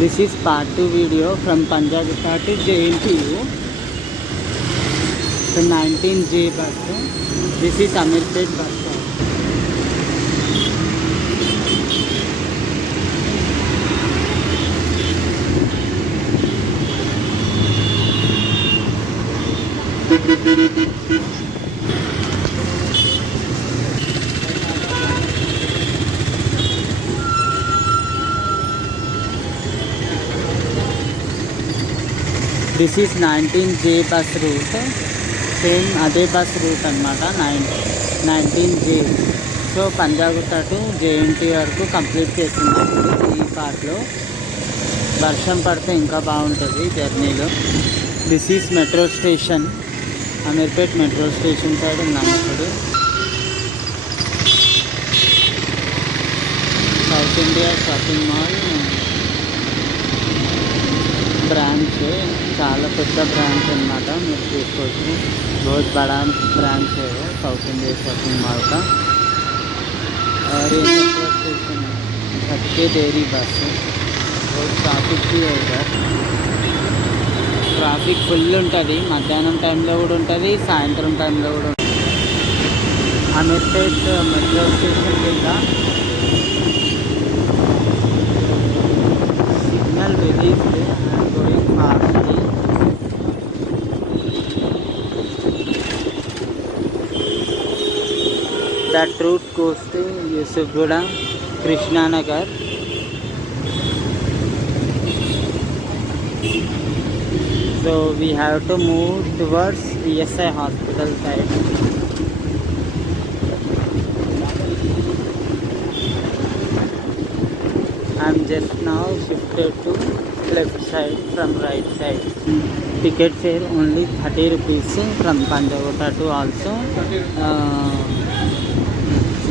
This is part 2 video from Panjagutta to JNTU. The 19J bus. This is Amirpet bus stop. This is 19J bus route. Same అదే bus route అనమాట 19J. So Panjagutta to JNT వరకు కంప్లీట్ చేస్తున్నాం ఈ పార్ట్లో. వర్షం పడితే ఇంకా బాగుంటుంది జర్నీలో. This is metro station, Ameerpet metro station side ఉన్నాం ఇప్పుడు. South India shopping mall branch చాలా పెద్ద బ్రాంచ్ అన్నమాట. మీరు చూసుకోవచ్చు, बहुत बड़ा ब्रांच है वो साउथ इंडिया शॉपिंग मॉल का. और ये मेट्रो स्टेशन है, सबके देरी बस. बहुत ट्राफिक भी है इधर. ట్రాఫిక్ ఫుల్ ఉంటుంది. మధ్యాహ్నం టైంలో కూడా ఉంటుంది, సాయంత్రం టైంలో కూడా ఉంటుంది. అమీర్పేట్ మెట్రో స్టేషన్ కింద signal release going fastly. That route goes to Yusufgura, Krishna Nagar. So we have to move towards ESI hospital side. I'm just now shifted to left side from right side. Ticket fare only 30 rupees from Panjagutta to also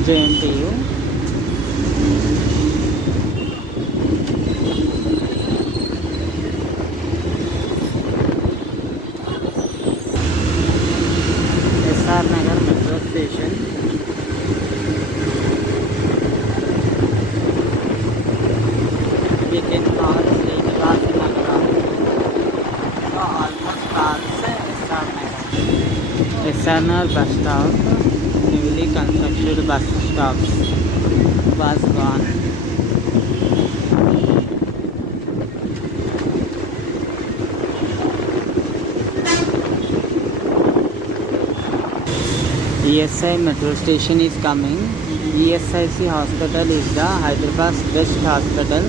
JNTU. SR Nagar metro station. We can call SR bus stop, newly constructed bus stops was gone. ESI metro station is coming. ESIC hospital is the Hyderabad's best hospital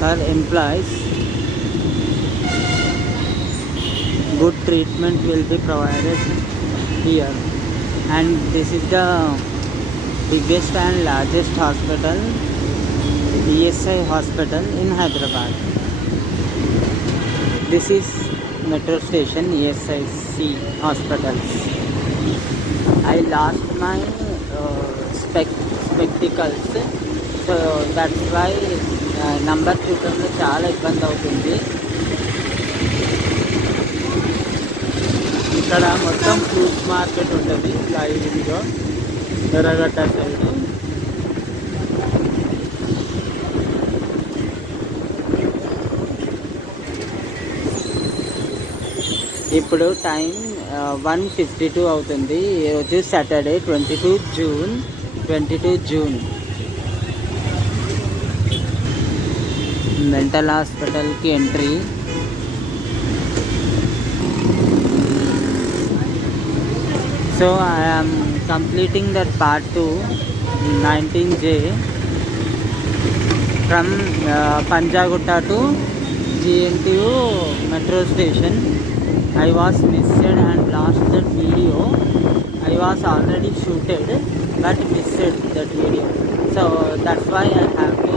for employees. Good treatment will be provided here, and this is the biggest and largest hospital, ESI hospital in Hyderabad. This is metro station ESIC hospitals. I lost my spectacles, so that's why number చూడడంలో చాలా ఇబ్బంది అవుతుంది. ఇక్కడ మొత్తం fruits market ఉంటుంది లైవ్గా ఎర్రగడ్డ సైడ్. ఇప్పుడు టైం 1:52 అవుతుంది. ఈరోజు సాటర్డే 22 జూన్. మెంటల్ హాస్పిటల్కి entry. So I am completing that part 2 19J from Panjagutta to JNTU metro station. I was missed and lost that video. I was already shooted but missed that video. So that's why I have to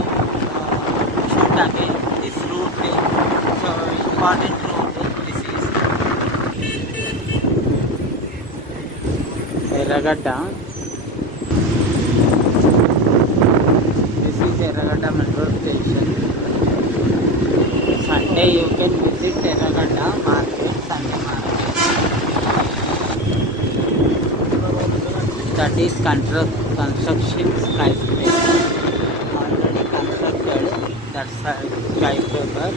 shoot again this route. So important route. Erragata. This is Erragata metro station. Sunday you can visit Erragata market, Sunday market. That is construction skyscraper. Already constructed. That Versailles skyscraper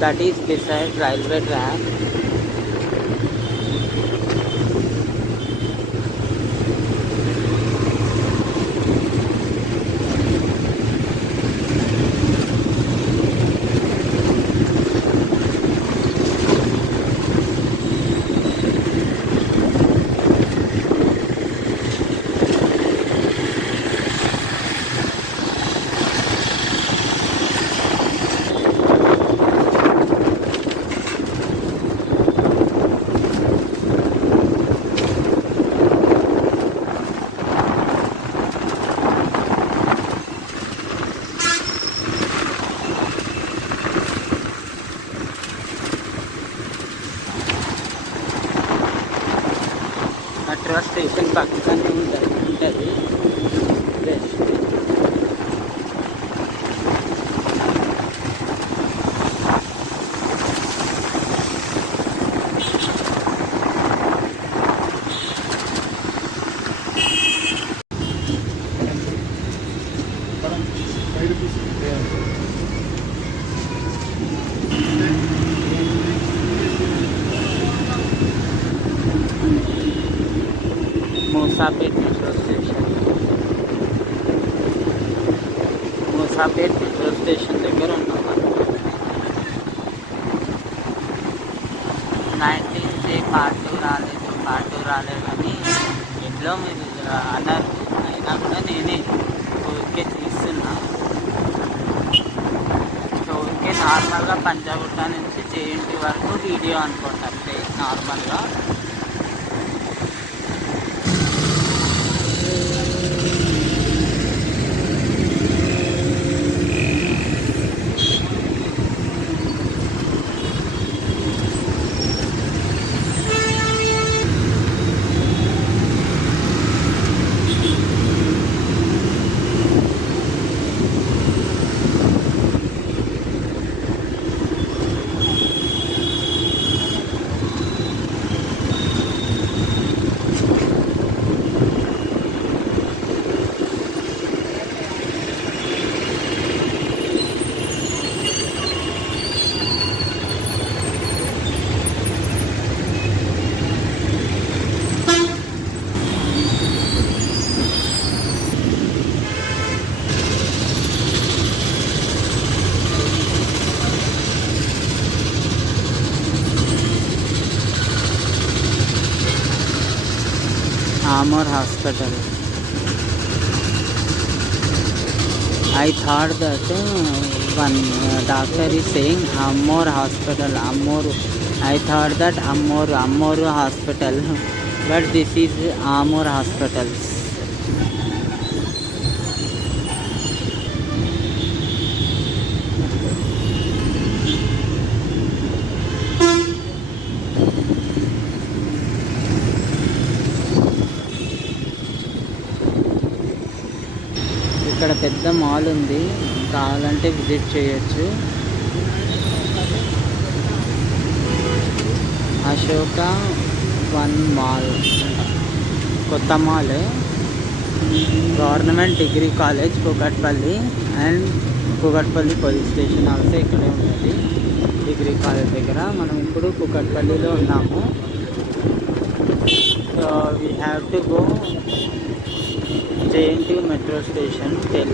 that is beside railway track. Metro station పక్కనే ఉంటుంది జస్ట్ Moosapet metro station. Moosapet metro station దగ్గర ఉన్నాం. 19J part 2 రాలేదని ఇంట్లో మీరు అన్నారు. అయినా కూడా నేనే ఊరికే తీస్తున్నా. సో ఊరికే నార్మల్గా పంజాగుట్ట నుంచి JNT వరకు వీడియో అనుకుంటా అంతే నార్మల్గా. Amor Hospital. I thought that one doctor is saying Amor Hospital. I thought that Amor Hospital, but this is Amor Hospital. ఇక్కడ పెద్ద మాల్ ఉంది, కావాలంటే విజిట్ చేయొచ్చు. అశోక వన్ మాల్, కొత్త mall. Government degree college Kukatpally అండ్ కూకట్పల్లి పోలీస్ స్టేషన్ ఆల్సో ఇక్కడే ఉన్నది. డిగ్రీ కాలేజ్ దగ్గర మనం ఇప్పుడు కూకట్పల్లిలో ఉన్నాము. So we have to go JNT metro station till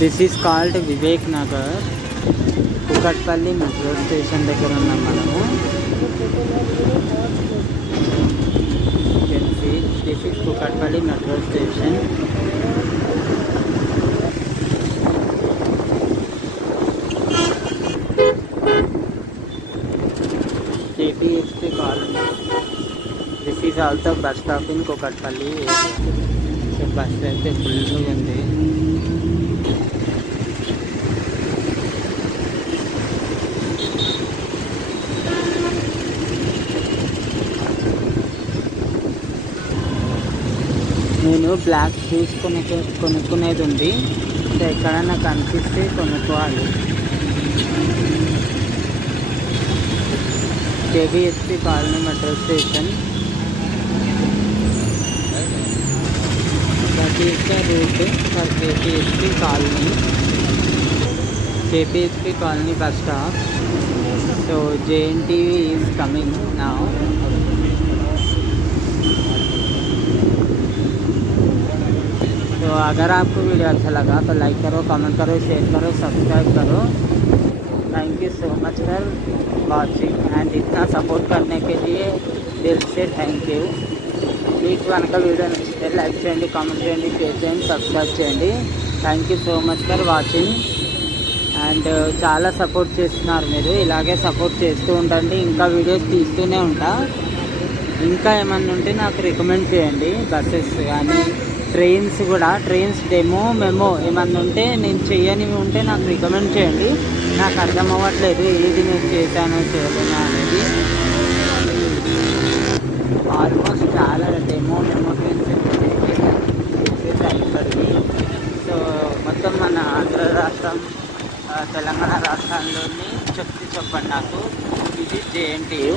this is called Vivek Nagar. Kukatpally metro station దగ్గర ఉన్నాం మనము. This is Kukatpalli metro station. KTXT colony. This is also bus stop in Kukatpalli. So bus అయితే ఫుల్గా ఉంది. నేను black shoes కొనుక్కునేది ఉంది. సో ఎక్కడైనా కనిపిస్తే కొనుక్కోవాలి. KBSP colony metro station. That is the route for KPSP colony. KPSP colony bus stop. So JNTU is coming now. तो अगर आपको वीडियो अच्छा लगा तो लाइक करो, कमेंट करो, शेयर करो, सब्सक्राइब करो. Thank you so much for watching and इतना सपोर्ट करने के लिए दिल से थैंक यू. మీకు కనుక వీడియో నచ్చితే లైక్ చేయండి, కామెంట్ చేయండి, షేర్ చేయండి, సబ్స్క్రైబ్ చేయండి. Thank you so much for watching. And చాలా సపోర్ట్ చేస్తున్నారు మీరు. ఇలాగే సపోర్ట్ చేస్తూ ఉండండి. ఇంకా వీడియోస్ తీస్తూనే ఉంటా. ఇంకా ఏమన్నా ఉంటే నాకు రికమెండ్ చేయండి. బస్సెస్ కానీ ట్రైన్స్ కూడా, ట్రైన్స్ డెమో మెమో ఏమన్నా ఉంటే, నేను చేయనివి ఉంటే నాకు రికమెండ్ చేయండి. నాకు అర్థం అవ్వట్లేదు ఏది నేను చేశానో చేయలేనా అనేది. ఆల్మోస్ట్ చాలా డెమో ట్రైన్స్ ఇక్కడికి. సో మొత్తం మన ఆంధ్ర రాష్ట్రం, తెలంగాణ రాష్ట్రాల్లోని చెప్పండి నాకు. ఇది JNTU.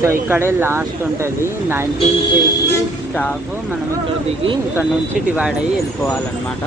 సో ఇక్కడే లాస్ట్ ఉంటుంది 19Jకి స్టాప్. మనం ఇక్కడ దిగి ఇక్కడ నుంచి డివైడ్ అయ్యి వెళ్ళిపోవాలన్నమాట.